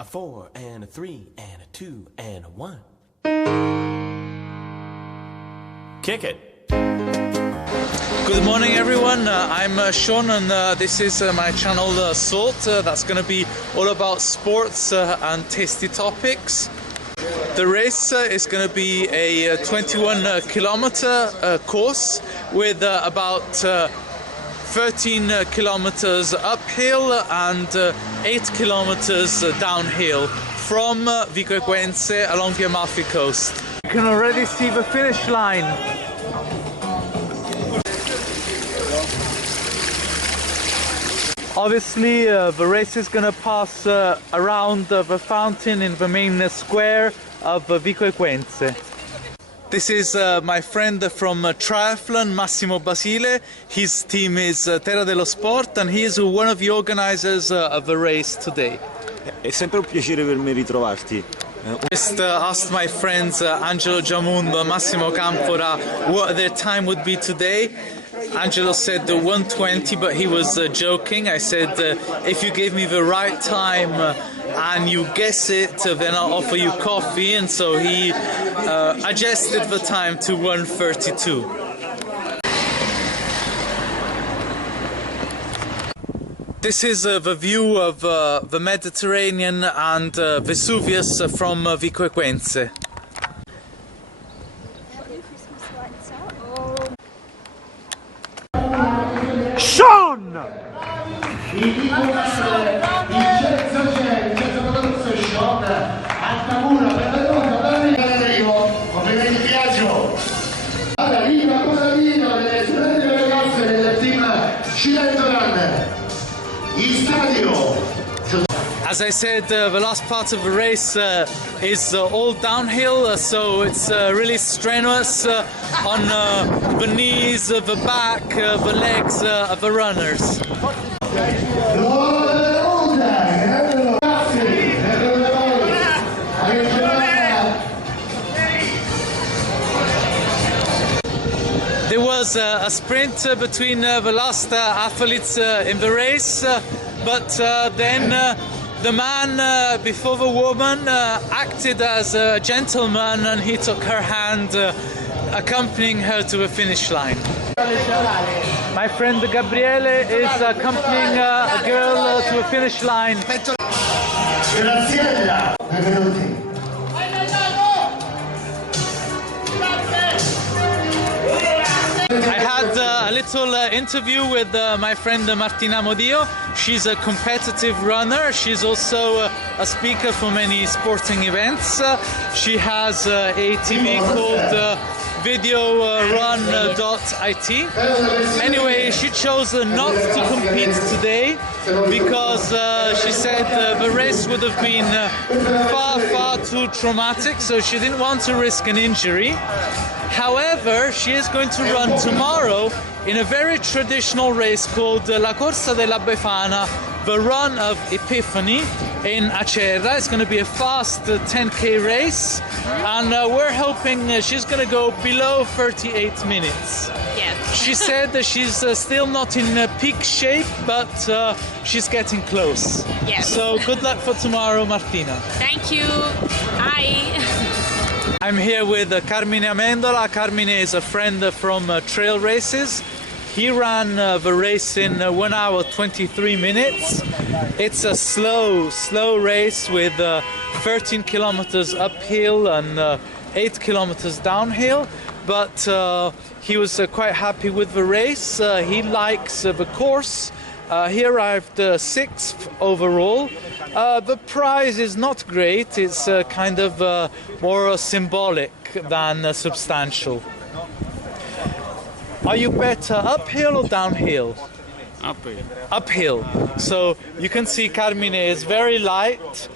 A 4 and a 3 and a 2 and a 1. Kick it. Good morning everyone, I'm Sean and this is my channel Salt. That's going to be all about sports and tasty topics. The race is going to be a 21 kilometer course with about 13 kilometers uphill and 8 kilometers downhill from Vico Equense along the Amalfi Coast. You can already see the finish line. Obviously the race is going to pass around the fountain in the main square of Vico Equense. This is my friend from triathlon, Massimo Basile. His team is Terra dello and he is one of the organizers of the race today. È sempre un piacere per me ritrovarti. Just asked my friends Angelo Giamundo and Massimo Campora what their time would be today. Angelo said 1:20, but he was joking. I said, if you give me the right time and you guess it, then I'll offer you coffee. And so he adjusted the time to 1:32. This is the view of the Mediterranean and Vesuvius from Vico Equense. Sean! As I said, the last part of the race is all downhill, so it's really strenuous on the knees, the back, the legs of the runners. There was a sprint between the last athletes in the race, but then the man before the woman acted as a gentleman and he took her hand, accompanying her to the finish line. My friend Gabriele is accompanying a girl to the finish line. I had a little interview with my friend Martina Modio. She's a competitive runner. She's also a speaker for many sporting events. She has a TV called videorun.it. Anyway, she chose not to compete today because she said the race would have been far too traumatic, so she didn't want to risk an injury. However, she is going to run tomorrow in a very traditional race called La Corsa della Befana, the Run of Epiphany in Acerra. It's going to be a fast 10k race, and we're hoping she's going to go below 38 minutes. Yes. She said that she's still not in peak shape, but she's getting close. Yes. So good luck for tomorrow, Martina. Thank you. Hi. I'm here with Carmine Amendola. Carmine is a friend from trail races. He ran the race in 1 hour 23 minutes. It's a slow race with 13 kilometers uphill and 8 kilometers downhill. But he was quite happy with the race. He likes the course. He arrived 6th overall. The prize is not great. It's kind of more symbolic than substantial. Are you better uphill or downhill? Uphill. Uphill. So you can see Carmine is very light.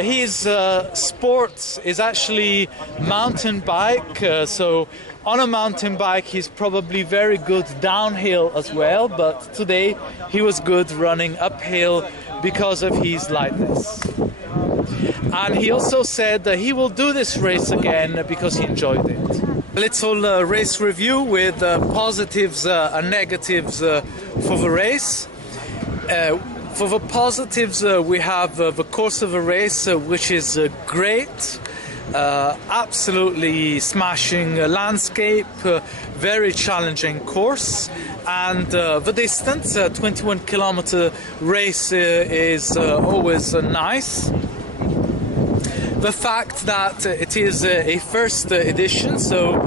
His sport is actually mountain bike. So on a mountain bike he's probably very good downhill as well, but today he was good running uphill because of his lightness. And he also said that he will do this race again because he enjoyed it. A little race review with positives and negatives for the race. For the positives, we have the course of a race, which is great, absolutely smashing landscape, very challenging course, and the distance, 21-kilometer race, is always nice. The fact that it is a first edition, so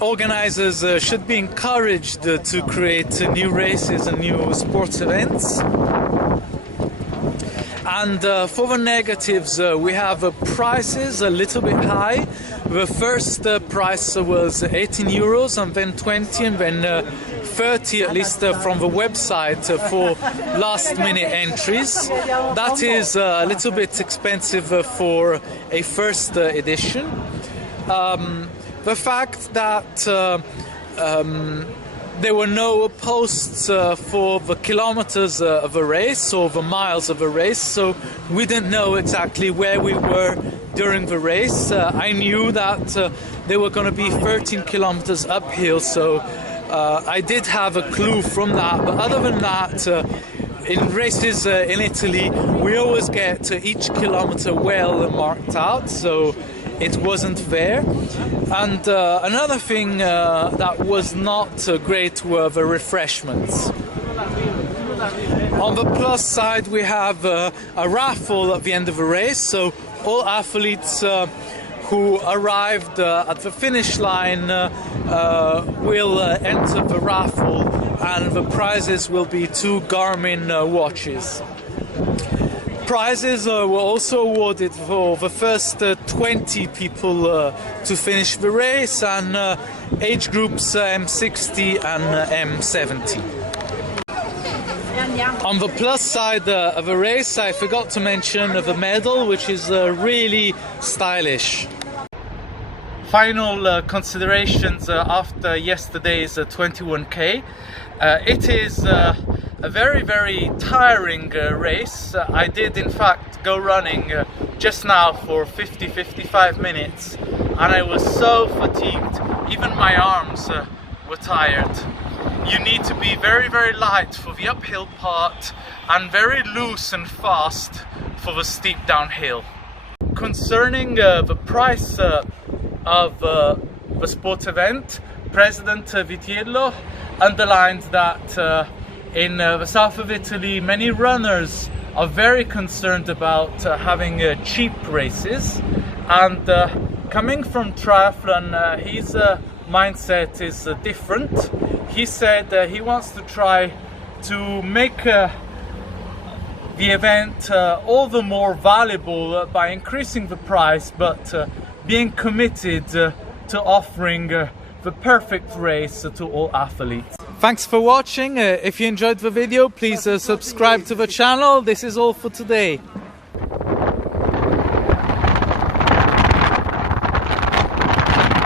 organizers should be encouraged to create new races and new sports events. And for the negatives, we have prices a little bit high. The first price was 18 euros, and then 20, and then 30, at least from the website, for last-minute entries. That is a little bit expensive for a first edition. The fact that there were no posts for the kilometers of a race or the miles of a race, so we didn't know exactly where we were during the race. I knew that there were going to be 13 kilometers uphill, so I did have a clue from that. But other than that, in races in Italy, we always get each kilometer well marked out, so it wasn't fair. And another thing that was not great were the refreshments. On the plus side, we have a raffle at the end of the race, so all athletes who arrived at the finish line will enter the raffle, and the prizes will be 2 Garmin watches. Prizes were also awarded for the first 20 people to finish the race, and age groups M60 and M70. On the plus side of the race, I forgot to mention the medal, which is really stylish. Final considerations after yesterday's 21K. It is a very, very tiring race. I did in fact go running just now for 50-55 minutes, and I was so fatigued, even my arms were tired. You need to be very, very light for the uphill part and very loose and fast for the steep downhill. Concerning the price of the sport event, President Vitiello underlined that in the south of Italy, many runners are very concerned about having cheap races, and coming from triathlon, his mindset is different. He said he wants to try to make the event all the more valuable by increasing the price, but being committed to offering the perfect race to all athletes. Thanks for watching. If you enjoyed the video, please subscribe to the channel. This is all for today.